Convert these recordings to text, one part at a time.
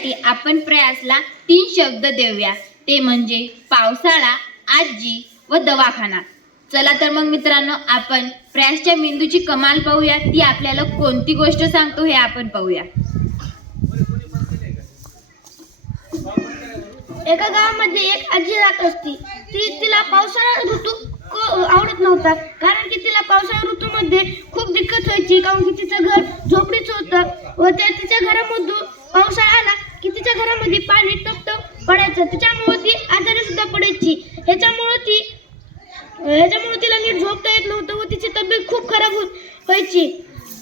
त्यासाठी आपण प्रयासला तीन शब्द देऊया. ते म्हणजे पावसाळा आजी व दवाखाना. चला तर मग मित्रांनो आपण प्रयासच्या मेंदूची कमाल पाहूया. ती आपल्याला कोणती गोष्ट सांगतो हे आपण पाहूया. एका गावामध्ये एक आजी राहत असती. ती तिला पावसाळा ऋतू आवडत नव्हता. कारण की तिला पावसाळा ऋतूमध्ये खूप दिक्कत व्हायची. कारण की तिचं घर झोपडीच होतं व त्या तिच्या घरामधून पावसाळा आला. की घरामध्ये पाणी टप पडायचं. त्याच्यामुळे ती आजारी सुद्धा पडायची. ह्याच्यामुळे ती ह्याच्यामुळे तिला नीट झोपता येत नव्हतं व तिची तब्येत खूप खराब होत व्हायची.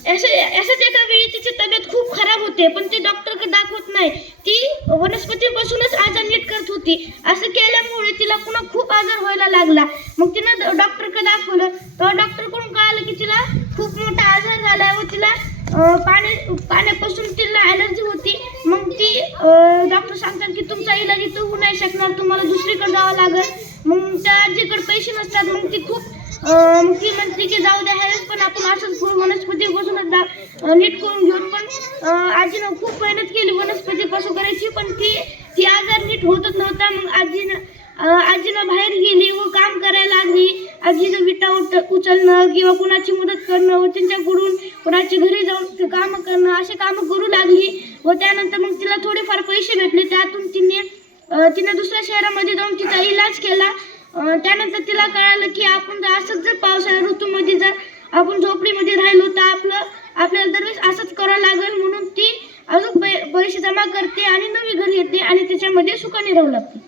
असं असंच एका वेळी तिची तब्येत खूप खराब होते पण ती डॉक्टरकडे दाखवत नाही. ती वनस्पतीपासूनच आजार नीट करत होती. असं केल्यामुळे तिला पुन्हा खूप आजार व्हायला लागला. मग तिनं डॉक्टरकडे दाखवलं. तेव्हा डॉक्टरकडून कळालं की तिला खूप मोठा आजार झाला व तिला पाण्या पाणी पाण्यापासून तिला ॲलर्जी होती मग ती डॉक्टर सांगतात की तुमचा इलाज इथं तुम्हाला दुसरीकडे जावं लागेल. मग त्या आजीकडे पैसे नसतात मग ती खूप मग ती म्हणते की जाऊ द्या ह्यावेळेस पण आपण असंच वनस्पती वनस्पतीपासूनच दा नीट करून घेऊन पण आजीनं खूप मेहनत केली वनस्पतीपासून करायची पण ती ती आजार नीट होतच नव्हता. मग आजीनं आजीनं बाहेर गेली व काम करायला लागली आजीनं विटा उट उचलणं किंवा कुणाची मदत करणं व त्यांच्याकडून कुणाच्या घरी जाऊन कामं करणं असे कामं करू लागली. व त्यानंतर मग तिला थोडेफार पैसे भेटले. त्यातून तिने तिने दुसऱ्या शहरामध्ये जाऊन तिचा इलाज केला. त्यानंतर तिला कळालं की आपण जर असंच जर पावसाळ्या ऋतूमध्ये जर आपण झोपडीमध्ये राहिलो तर आपलं आपल्याला दरवेळेस असंच करावं लागेल. म्हणून ती अजून पै पैसे जमा करते आणि नवी घरी येते आणि त्याच्यामध्ये सुखाने राहू लागते.